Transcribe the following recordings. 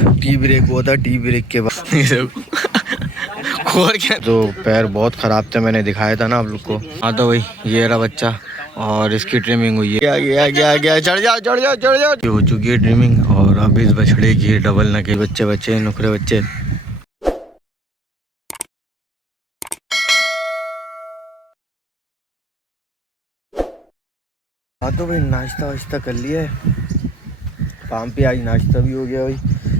Tea break हुआ था, tea break के बाद खोर क्या तो पैर बहुत ख़राब थे, मैंने दिखाया था ना आप लोग को। हाँ तो भाई ये रहा बच्चा और इसकी ट्रिमिंग हुई है। गया चढ़ जाओ चढ़ जाओ चढ़ जाओ। हो चुकी है ट्रिमिंग और अब इस बछड़े की डबल न के बच्चे नुकरे बच्चे। हाँ तो भाई नाश्ता वाश्ता कर लिया है, फार्म पे आज नाश्ता भी हो गया भाई।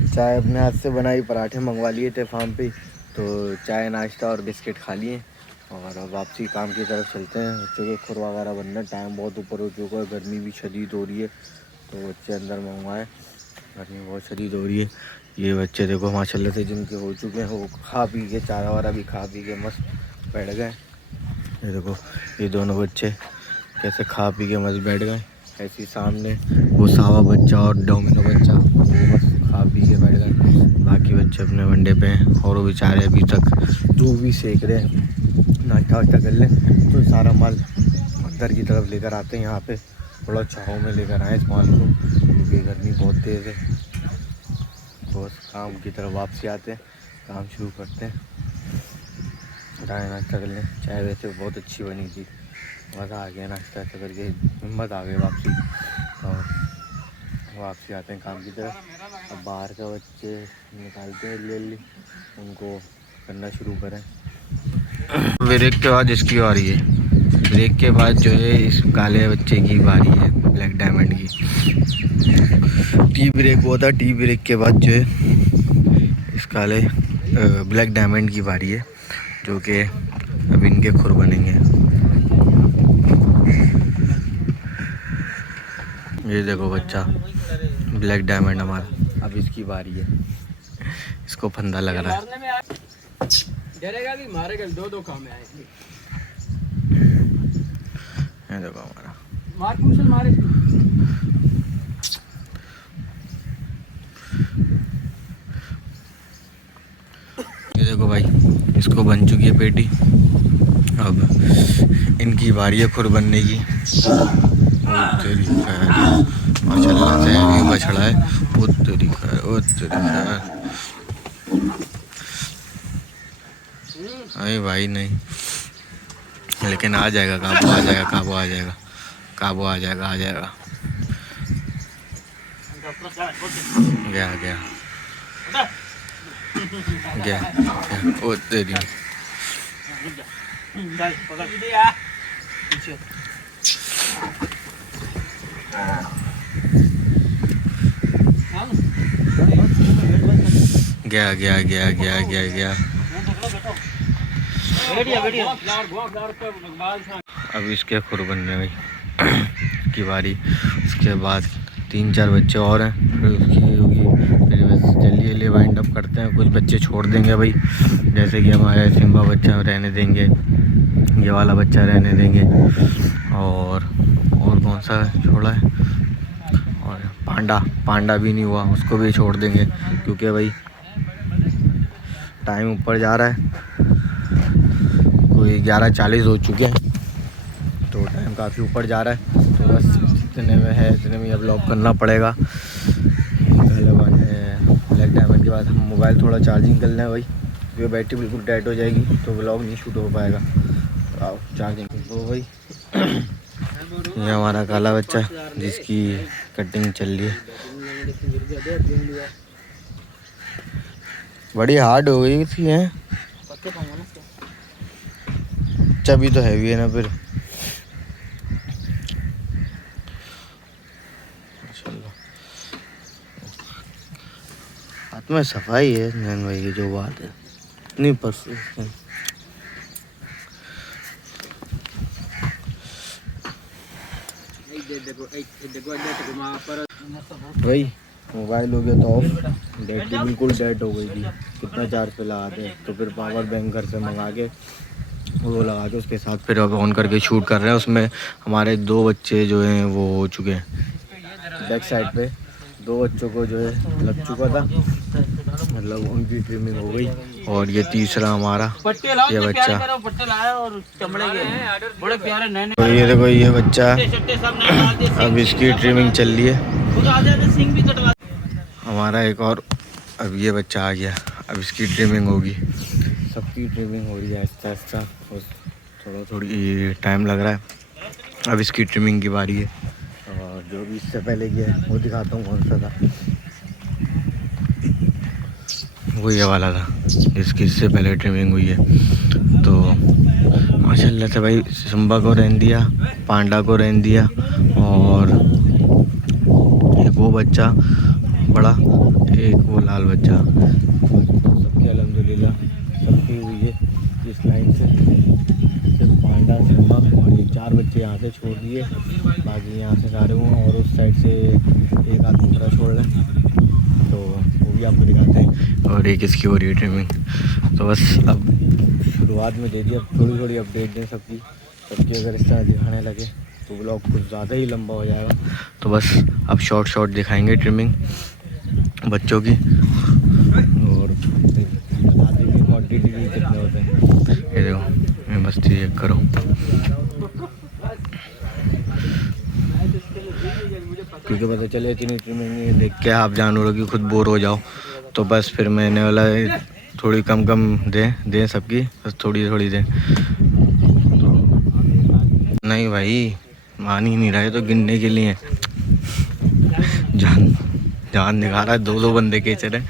चाय अपने हाथ से बनाई, पराठे मंगवा लिए थे फार्म पे, तो चाय नाश्ता और बिस्किट खा लिए और अब वापसी काम की तरफ चलते हैं। बच्चों के खुर वगैरह बनना, टाइम बहुत ऊपर हो चुका है, गर्मी भी शदीद हो रही है तो बच्चे अंदर मंगवाए, गर्मी बहुत शदीद हो रही है। ये बच्चे देखो माशाल्लाह से जिनके हो चुके हैं वो खा पी के चारा वारा भी खा पी के मस्त बैठ गए। ये देखो ये दोनों बच्चे कैसे खा पी के मस्त बैठ गए। ऐसे सामने वो सावा बच्चा और डोमिनो बच्चा वो बस खा पी के बैठ गए, बाकी बच्चे अपने वनडे पे हैं और वो बेचारे अभी तक धूप भी सेक रहे हैं। नाश्ता वाश्ता कर लें तो सारा माल अंदर की तरफ लेकर आते हैं, यहाँ पे थोड़ा छाँव में लेकर आए इस माल को क्योंकि गर्मी बहुत तेज़ है। तो बस काम की तरफ वापसी आते हैं, काम शुरू करते हैं। चाय नाश्ता कर लें, चाय वैसे बहुत अच्छी बनी थी, मज़ा आ गया नाश्ता ऐसा करके, हिम्मत आ गई वापसी। और वापसी आते हैं काम की तरफ। अब बाहर का बच्चे निकालते हैं जल्दी, उनको करना शुरू करें। ब्रेक के बाद इसकी बारी है, ब्रेक के बाद जो है इस काले बच्चे की बारी है, ब्लैक डायमंड की। टी ब्रेक हुआ था, टी ब्रेक के बाद जो है इस काले ब्लैक डायमंड की बारी है, जो कि अब इनके खुर बनेंगे। ये देखो बच्चा ब्लैक डायमंड हमारा, अब इसकी बारी है, इसको फंदा लग रहा है। डरेगा भी मारेगा, दो काम में आएगी। ये देखो हमारा मार पूछल मारे। ये देखो भाई इसको बन चुकी है पेटी, अब इनकी बारी है खुर बनने की। माशाल्लाह से हैवी बछड़ा है, अरे भाई नहीं, लेकिन आ जाएगा, काबू आ जाएगा, काबू आ जाएगा, काबू आ जाएगा, आ जाएगा। गया गया गया ओ तेरी। गया गया गया गया गया गया। अब इसके खुर बनने भाई की बारी, उसके बाद 3-4 बच्चे और हैं, फिर उसकी होगी, फिर बस चलिए वाइंड अप करते हैं। कुछ बच्चे छोड़ देंगे भाई, जैसे कि हमारे सिम्बा बच्चा रहने देंगे, ये वाला बच्चा रहने देंगे, और कौन सा छोड़ा है, और पांडा भी नहीं हुआ, उसको भी छोड़ देंगे क्योंकि भाई टाइम ऊपर जा रहा है, कोई 11:40 हो चुके हैं तो टाइम काफ़ी ऊपर जा रहा है। तो बस इतने में है, इतने में अब लॉक करना पड़ेगा। पहले ब्लैक डायमंड के बाद हम मोबाइल थोड़ा चार्जिंग कर लें भाई, क्योंकि बैटरी बिल्कुल डेड हो जाएगी तो व्लॉग नहीं शूट हो पाएगा। तो आओ चार्जिंग तो भाई ये हमारा काला बच्चा जिसकी कटिंग चल रही है, बड़ी हार्ड हो गई थी है, बच्चा भी तो हैवी है ना फिर। हाथ में सफाई है नैन भाई की, जो बात है नहीं परफेक्ट। भाई मोबाइल हो गया तो ऑफ, बैटरी बिल्कुल डेड हो गई थी, कितना चार्ज पे लगाते हैं, तो फिर पावर बैंक घर से मंगा के वो लगा के उसके साथ फिर अब ऑन करके शूट कर रहे हैं। उसमें हमारे 2 बच्चे जो हैं वो हो चुके हैं, बैक साइड पे 2 बच्चों को जो है लग चुका था, मतलब उनकी ट्रिमिंग हो गई। और ये तीसरा हमारा ये बच्चा, तो ये देखो ये बच्चा, अब इसकी ट्रिमिंग चल रही है। हमारा एक और अब ये बच्चा आ गया, अब इसकी ट्रिमिंग होगी। सबकी ट्रिमिंग हो रही है आहिस्ता आहिस्ता, थोड़ी टाइम लग रहा है। अब इसकी ट्रिमिंग की बारी है, और जो भी इससे पहले किया है वो दिखाता हूँ कौन सा था। वो ये वाला था जिसकी इससे पहले ट्रिमिंग हुई है। तो माशाल्लाह से भाई सिम्बा को रहने दिया, पांडा को रहने दिया, और एक वो बच्चा बड़ा, एक वो लाल बच्चा। सबकी अल्हम्दुलिल्लाह सबकी हुई है इस लाइन से। सिर्फ पांडा, सिम्बा और ये 4 बच्चे यहाँ से छोड़ दिए, बाकी यहाँ से सारे हुए, और उस साइड से एक आध दूसरा छोड़ रहे हैं, तो वो भी आपको दिखाते हैं। और एक इसकी हो रही है ट्रिमिंग। तो बस अब शुरुआत में दे दिया, थोड़ी थोड़ी अपडेट दें सबकी। अगर इस तरह दिखाने लगे तो ब्लॉग कुछ ज़्यादा ही लंबा हो जाएगा। तो बस अब शॉर्ट दिखाएंगे ट्रिमिंग बच्चों की, और बता देंगे क्वान्टिटी भी कितने होते हैं। ये देखो, मैं बस चेक करो। क्योंकि पता चले इतनी ट्रिमिंग देख के आप जानवरों की खुद बोर हो जाओ, तो बस फिर मैंने वाला थोड़ी कम दें सबकी, बस थोड़ी दें। तो नहीं भाई, मान ही नहीं रहे, तो गिनने के लिए जान दिखा रहा है, 2 बंदे के चले,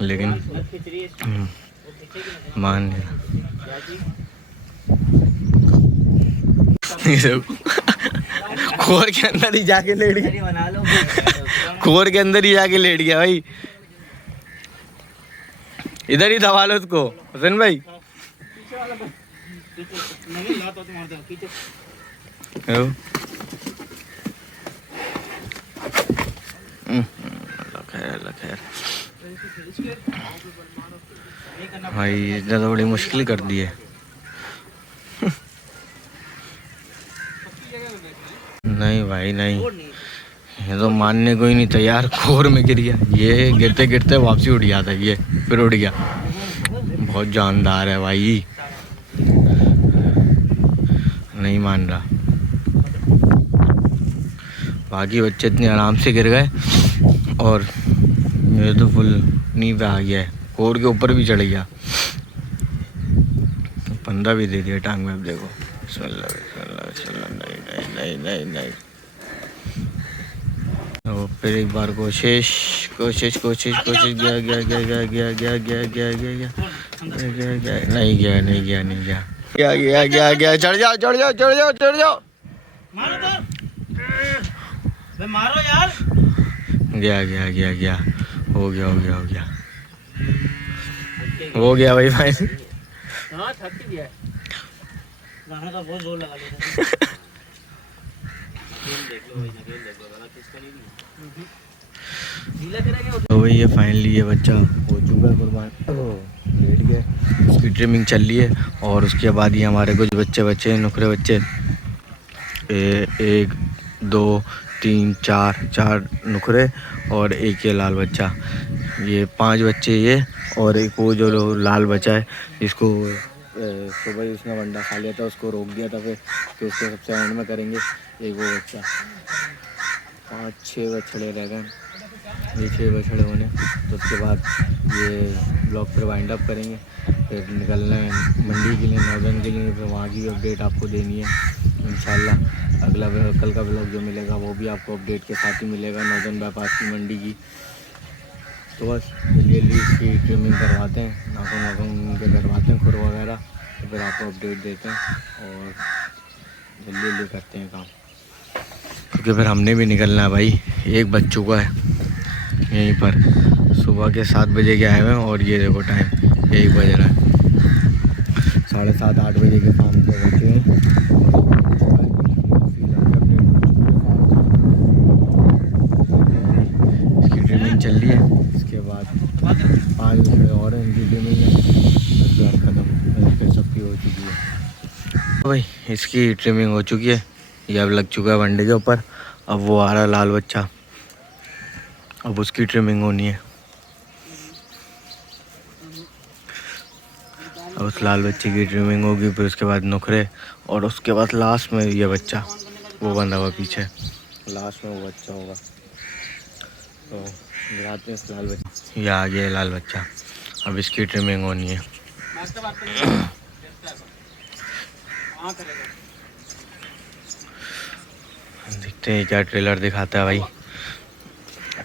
लेकिन मान नहीं रहा। खोर के अंदर ही जाके लेट गया, खोर के अंदर ही जाके लेट गया भाई। इधर ही दबा लो उसको हुसैन भाई। खैर भाई, इतना तो बड़ी मुश्किल कर दी है। नहीं भाई नहीं, ये तो मानने को ही नहीं तैयार, खोर में गिर गया। ये गिरते गिरते वापसी उड़ गया था, ये फिर उड़ गया। बहुत जानदार है भाई, नहीं मान रहा। बाकी बच्चे इतने आराम से गिर गए, और ये तो फुल नी पे आ गया है, खोर के ऊपर भी चढ़ गया। पंदा भी दे दिया टांग में। अब देखो, नहीं। तो फिर एक बार कोशिश गया, नहीं गया। चढ़ जाओ। मारो यार। गया। हो गया भाई। हाँ, थक गया। गाना का बहुत जोर लगा लिया। तो भाई ये फाइनली ये बच्चा हो चुका है कुर्बान, लेट गया। उसकी ट्रिमिंग चल रही है, और उसके बाद ही हमारे कुछ बच्चे नुकरे बच्चे, 1 2 3 4 नुकरे, और एक ये लाल बच्चा। ये 5 बच्चे ये, और एक वो जो लाल बच्चा है जिसको सुबह ही उसने वंडा खा लिया था, उसको रोक दिया था, फिर उसके सबसे एंड में करेंगे। एक वो बच्चा, 5-6 बछड़े रह गए, ये 6 बछड़े होने। तो उसके बाद ये ब्लॉग पर वाइंड अप करेंगे, फिर निकलना है मंडी के लिए, नॉर्दर्न के लिए। फिर वहाँ की भी अपडेट आपको देनी है इंशाल्लाह। अगला कल का ब्लॉग जो मिलेगा वो भी आपको अपडेट के साथ ही मिलेगा, नॉर्दर्न बाईपास की मंडी की। तो बस जल्दी इसकी ट्रिमिंग करवाते हैं, नाखून के करवाते हैं, खुर वगैरह, तो फिर आपको अपडेट देते हैं, और जल्दी करते हैं काम, क्योंकि फिर हमने भी निकलना है भाई। एक बज चुका है यहीं पर, सुबह के 7 बजे के आए हुए हैं, और ये देखो टाइम 1 बज रहा है। 7:30-8 बजे के फार्म पे बैठे हैं। इसकी ट्रिमिंग चल रही है, इसके बाद 5 बजे और इनकी ट्रिमिंग है, 10 खत्म, फिर सबकी हो चुकी है। तो भाई इसकी ट्रिमिंग हो चुकी है, ये अब लग चुका है वनडे के ऊपर। अब वो आ रहा है लाल बच्चा, अब उसकी ट्रिमिंग होनी है। अब उस लाल बच्चे की ट्रिमिंग होगी, फिर उसके बाद नुखरे, और उसके बाद लास्ट में ये बच्चा वो बंधा हुआ पीछे, लास्ट में वो बच्चा होगा। तो दिखाते हैं इस लाल बच्चा। ये आ गया लाल बच्चा, अब इसकी ट्रिमिंग होनी है। देखते हैं क्या ट्रेलर दिखाता है भाई,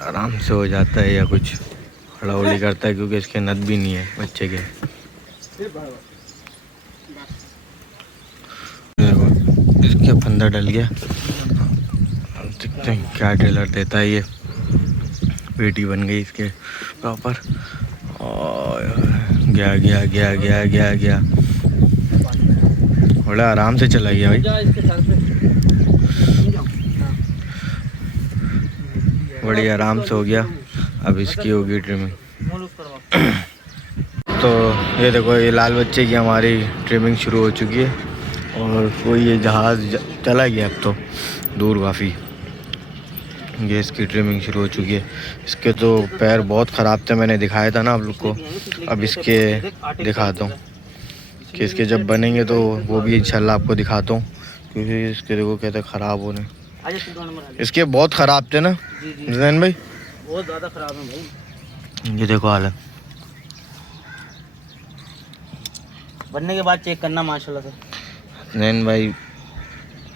आराम से हो जाता है या कुछ हड़ाउड़ी करता है, क्योंकि इसके नद भी नहीं है बच्चे के। देखो इसके फंदा डल गया, देखते हैं क्या ट्रेलर देता है। ये पेटी बन गई इसके प्रॉपर, और गया गया गया गया गया गया, बड़ा आराम से चला गया भाई, बड़ी आराम से हो गया। अब इसकी होगी ट्रिमिंग। तो ये देखो, ये लाल बच्चे की हमारी ट्रिमिंग शुरू हो चुकी है, और कोई ये जहाज़ चला गया अब तो दूर काफ़ी। ये इसकी ट्रिमिंग शुरू हो चुकी है। इसके तो पैर बहुत ख़राब थे, मैंने दिखाया था ना आप लोग को। अब इसके दिखाता हूँ कि इसके जब बनेंगे तो वो भी इंशाल्लाह आपको दिखाता हूँ, क्योंकि इसके देखो कहते ख़राब होने, इसके बहुत ख़राब थे ना जैन भाई, बहुत ज़्यादा ख़राब है भाई। ये देखो हालत। बनने के बाद चेक करना माशाल्लाह से। जैन भाई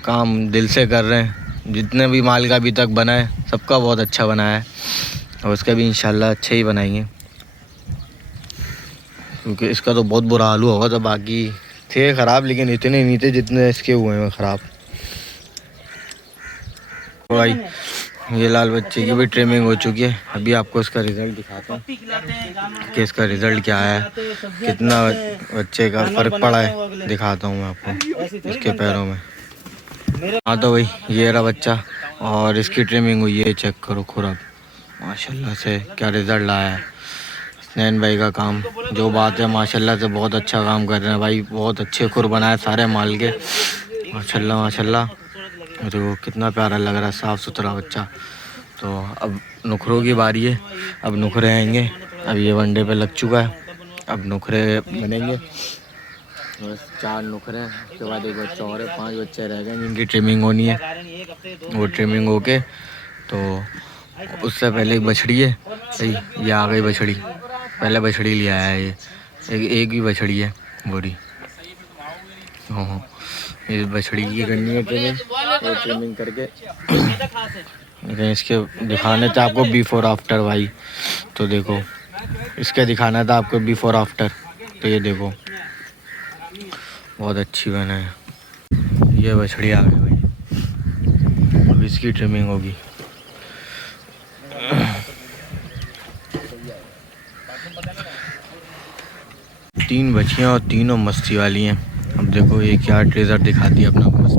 काम दिल से कर रहे हैं, जितने भी माल का अभी तक बना है सबका बहुत अच्छा बना है, और उसका भी इंशाल्लाह अच्छे ही बनाएंगे, क्योंकि इसका तो बहुत बुरा हाल हुआ होगा। तो बाकी थे ख़राब, लेकिन इतने नहीं थे जितने इसके हुए हैं ख़राब। तो भाई ये लाल बच्चे की भी ट्रिमिंग हो चुकी है। अभी आपको इसका रिज़ल्ट दिखाता हूँ कि इसका रिज़ल्ट क्या है, कितना बच्चे का फ़र्क पड़ा है, दिखाता हूँ मैं आपको इसके पैरों में। हाँ तो भाई ये रहा बच्चा, और इसकी ट्रिमिंग हुई है, चेक करो खुराब माशाल्लाह से क्या रिज़ल्ट आया है। नैन भाई का काम जो बात है माशाल्लाह से बहुत अच्छा काम कर रहे हैं भाई, बहुत अच्छे खुर बनाए सारे माल के, माशाल्लाह माशाल्लाह। देखो कितना प्यारा लग रहा है, साफ़ सुथरा बच्चा। तो अब नुखरों की बारी है, अब नुखरे आएंगे। अब ये वनडे पे लग चुका है, अब नुखरे बनेंगे, बस 4 नुखरे हैं, उसके बाद एक बच्चा और है, 5 बच्चे रह गए जिनकी ट्रिमिंग होनी है। वो ट्रिमिंग होके तो उससे पहले एक बछड़ी है, ये आ गई बछड़ी, पहले बछड़ी ले आया है ये, एक ही बछड़ी है बोरी। हाँ ये बछड़ी की करनी है ट्रिमिंग, और ट्रिमिंग करके लेकिन इसके दिखाने था आपको बिफोर आफ्टर भाई। तो देखो इसके दिखाना था आपको बिफोर आफ्टर, तो ये देखो बहुत अच्छी बना है। ये बछड़ी आ गई भाई, अब इसकी ट्रिमिंग होगी। तीन बछियाँ और तीनों मस्ती वाली हैं। अब देखो ये क्या ट्रेजर दिखाती है अपना मस्त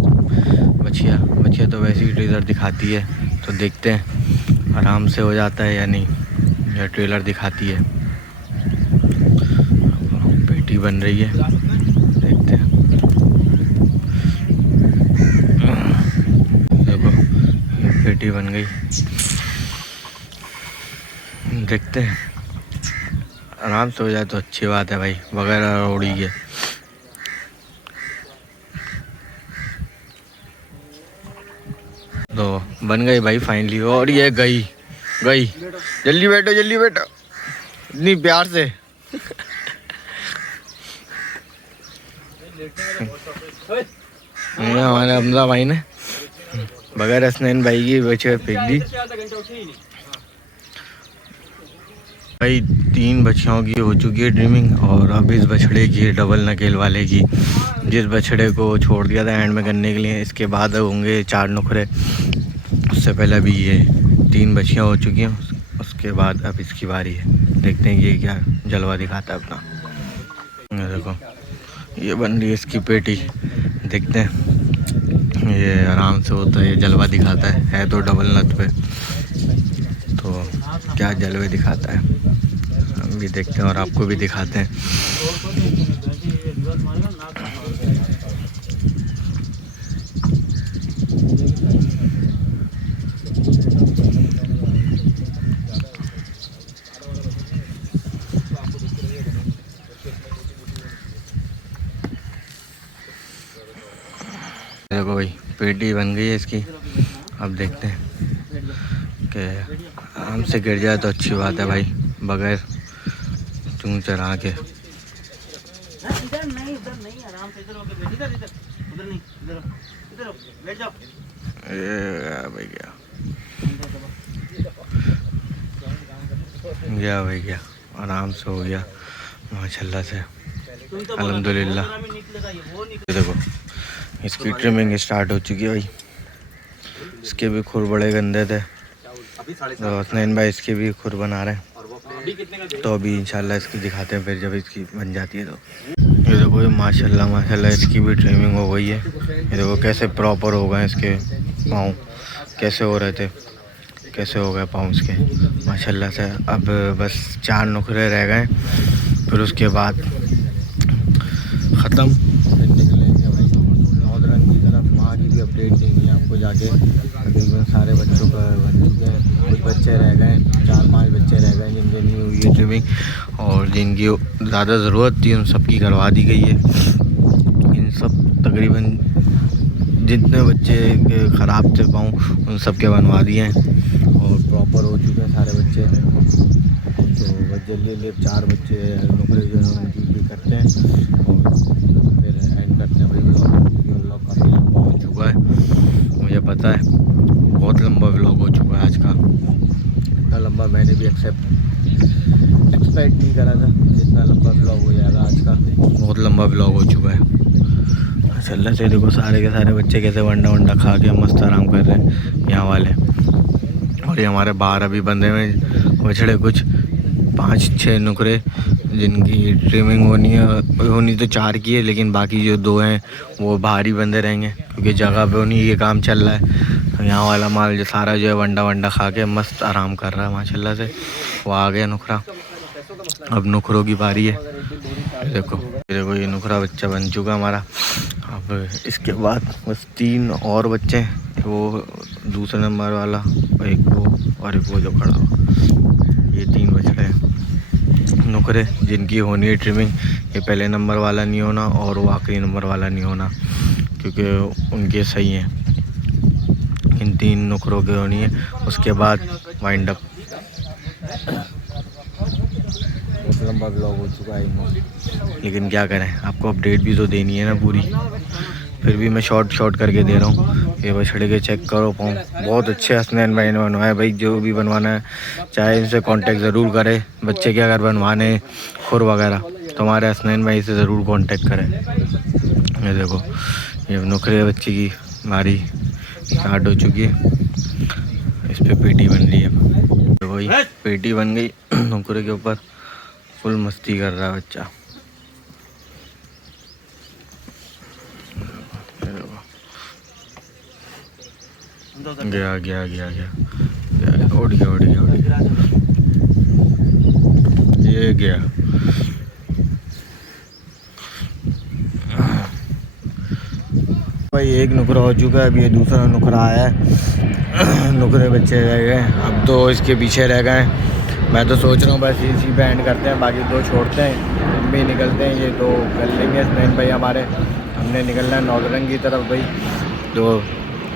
बछिया। बछिया तो वैसे ही ट्रेजर दिखाती है, तो देखते हैं आराम से हो जाता है या नहीं। यह ट्रेलर दिखाती है, पेटी बन रही है, देखते हैं। देखो ये पेटी बन गई, देखते हैं आराम से हो जाए तो अच्छी बात है भाई, बगैर उड़ी के। तो बन गई भाई फाइनली, और ये गई गई। जल्दी बैठो जल्दी बैठो, इतनी प्यार से। हमारे हमजा भाई ने बगैर हसनैन भाई की बच्चे फेंक दी भाई। 3 बच्चियों की हो चुकी है ट्रिमिंग, और अब इस बछड़े की डबल नकेल वाले की, जिस बछड़े को छोड़ दिया था एंड में करने के लिए। इसके बाद होंगे 4 नुखरे, उससे पहले भी ये 3 बच्चियाँ हो चुकी हैं, उसके बाद अब इसकी बारी है। देखते हैं ये क्या जलवा दिखाता है अपना। ये देखो ये बन रही है इसकी पेटी, देखते हैं ये आराम से होता है, ये जलवा दिखाता है तो डबल नथ पे, तो क्या जलवे दिखाता है हम भी देखते हैं और आपको भी दिखाते हैं। देखो भाई पेटी बन गई है इसकी, अब देखते हैं कि आराम से गिर जाए तो अच्छी बात है भाई, बगैर चूं चढ़ा के। इधर नहीं आराम से इधर होके बैठ, इधर उधर नहीं, इधर बैठ जाओ। भाई गया भाई गया, आराम से हो गया माशाल्लाह से, अल्हम्दुलिल्लाह। देखो इसकी ट्रिमिंग स्टार्ट हो चुकी है भाई, इसके भी खुर बड़े गंदे थे तो हसनैन भाई इसके भी खुर बना रहे हैं, तो अभी इंशाल्लाह इसकी दिखाते हैं फिर जब इसकी बन जाती है तो। ये देखो ये माशाल्लाह माशाल्लाह इसकी भी ट्रिमिंग हो गई है। ये देखो कैसे प्रॉपर हो गए इसके पाँव, कैसे हो रहे थे, कैसे हो गए पाँव इसके माशाल्लाह से। अब बस 4 नुखरे रह गए, फिर उसके बाद ख़त्म, निकलेंगे भाई नौदरन की तरफ। वहाँ की भी अपडेट देंगे आपको जाके। तकरीबन सारे बच्चों का बन चुके हैं, कुछ बच्चे रह गए, 4-5 बच्चे रह गए जिनके नहीं हुई है ट्रिमिंग, और जिनकी ज़्यादा ज़रूरत थी उन सब की करवा दी गई है। इन सब तकरीबन जितने बच्चे ख़राब थे पाँव उन सब के बनवा दिए हैं और प्रॉपर हो चुके हैं सारे बच्चे। तो बस जल्दी 4 बच्चे नुकरे जो हैं उनकी भी करते हैं और फिर एंड करते हैं भाई। व्लॉग काफ़ी लंबा हो चुका है, मुझे पता है बहुत लंबा व्लॉग हो चुका है आज का। इतना लंबा मैंने भी एक्सपेक्ट नहीं करा था जितना लंबा व्लॉग हो जाएगा आज का। बहुत लंबा व्लॉग हो चुका है माशाल्लाह से। देखो सारे के सारे बच्चे कैसे वंडा खा के मस्त आराम कर रहे हैं यहाँ वाले। और ये हमारे बाहर अभी बंधे हुए बछड़े कुछ 5-6 नुकरे जिनकी ट्रिमिंग होनी तो 4 की है, लेकिन बाकी जो 2 हैं वो बाहर ही बंधे रहेंगे क्योंकि जगह पे उन्हीं ये काम चल रहा है। यहाँ वाला माल जो सारा जो है वंडा खा के मस्त आराम कर रहा है माशाल्लाह से। वो आ गया नुकरा, अब नुकरों की बारी है। देखो ये नुकरा बच्चा बन चुका हमारा। अब इसके बाद बस 3 और बच्चे हैं, वो दूसरे नंबर वाला, एक वो और एक वो जो खड़ा हुआ, ये 3 बछड़े हैं नुकरे जिनकी होनी है ट्रिमिंग। ये पहले नंबर वाला नहीं होना और वो आखिरी नंबर वाला नहीं होना क्योंकि उनके सही हैं। इन 3 नुकरों की होनी है, उसके बाद वाइंड अप। बहुत लंबा ब्लॉग हो चुका है लेकिन क्या करें, आपको अपडेट भी तो देनी है ना पूरी, फिर भी मैं शॉर्ट करके दे रहा हूँ। ये बछड़े के चेक करो पाऊँ, बहुत अच्छे हसनैन भाई ने बनवाए भाई। जो भी बनवाना है चाहे इनसे कांटेक्ट ज़रूर करें। बच्चे के अगर बनवाने खुर वगैरह तो हमारे हसनैन भाई से ज़रूर कांटेक्ट करें। ये देखो ये नुकरे बच्चे की बारी स्टार्ट हो चुकी है, इस पर पेटी बन रही है। तो वही पेटी बन गई नुकरे के ऊपर, फुल मस्ती कर रहा है बच्चा। गया उड़ गया ये गया। भाई एक नुकरा हो चुका है, अभी ये दूसरा नुकरा आया है। नुकरे बच्चे रह गए, अब 2 इसके पीछे रह गए। मैं तो सोच रहा हूँ बस इसी पे एंड करते हैं, बाकी 2 छोड़ते हैं, हम भी निकलते हैं। ये 2 कर लेंगे हसनैन भाई हमारे, हमने निकलना है नौदरन की तरफ भाई। तो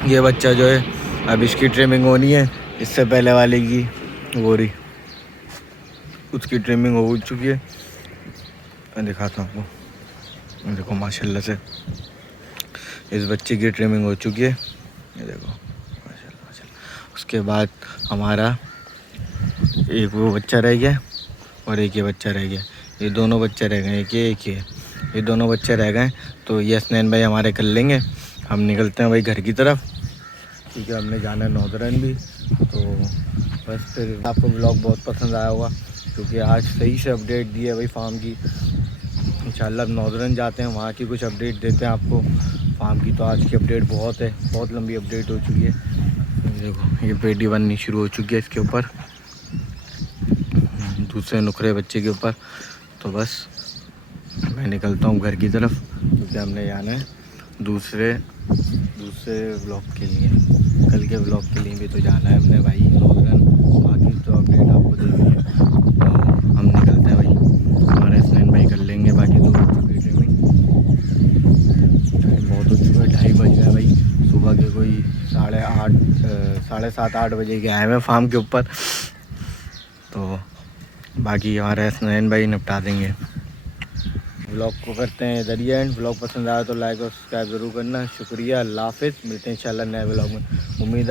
ये बच्चा जो है अब इसकी ट्रिमिंग होनी है, इससे पहले वाले की हो रही, उसकी ट्रिमिंग हो चुकी है। मैं दिखाता हूँ आपको, देखो माशाल्लाह से इस बच्चे की ट्रिमिंग हो चुकी है। ये देखो माशाल्लाह। उसके बाद हमारा एक वो बच्चा रह गया और एक ये बच्चा रह गया। ये दोनों बच्चे रह गए, एक ये ये दोनों बच्चे रह गए। तो ये हसनैन भाई हमारे कर लेंगे, हम निकलते हैं भाई घर की तरफ, ठीक है। हमने जाना है नौदरन भी। तो बस फिर आपको ब्लॉग बहुत पसंद आया होगा क्योंकि आज सही से अपडेट दी है भाई फार्म की। इंशाल्लाह अब नौदरन जाते हैं, वहाँ की कुछ अपडेट देते हैं आपको फार्म की। तो आज की अपडेट बहुत है, बहुत लंबी अपडेट हो चुकी है। देखो ये पेटी बननी शुरू हो चुकी है इसके ऊपर, दूसरे नुकरे बच्चे के ऊपर। तो बस मैं निकलता हूँ घर की तरफ क्योंकि हमने जाना है दूसरे व्लॉग के लिए, कल के व्लॉग के लिए भी तो जाना है हमने भाई नौदरन। बाकी तो अपडेट आपको देंगे। तो हम निकलते हैं भाई, हमारे हसनैन भाई कर लेंगे बाकी 2 बच्चों की ट्रिमिंग। बहुत हो चुका है, 2:30 बज गए भाई। सुबह के कोई 7:30 8 बजे के आए हैं फार्म के ऊपर। बाकी हमारे हसनैन भाई निपटा देंगे। ब्लॉग को करते हैं इधर ही एंड। ब्लॉग पसंद आया तो लाइक और सब्सक्राइब ज़रूर करना। शुक्रिया, अल्लाह हाफिज़। मिलते हैं इंशाल्लाह नए ब्लॉग में। उम्मीद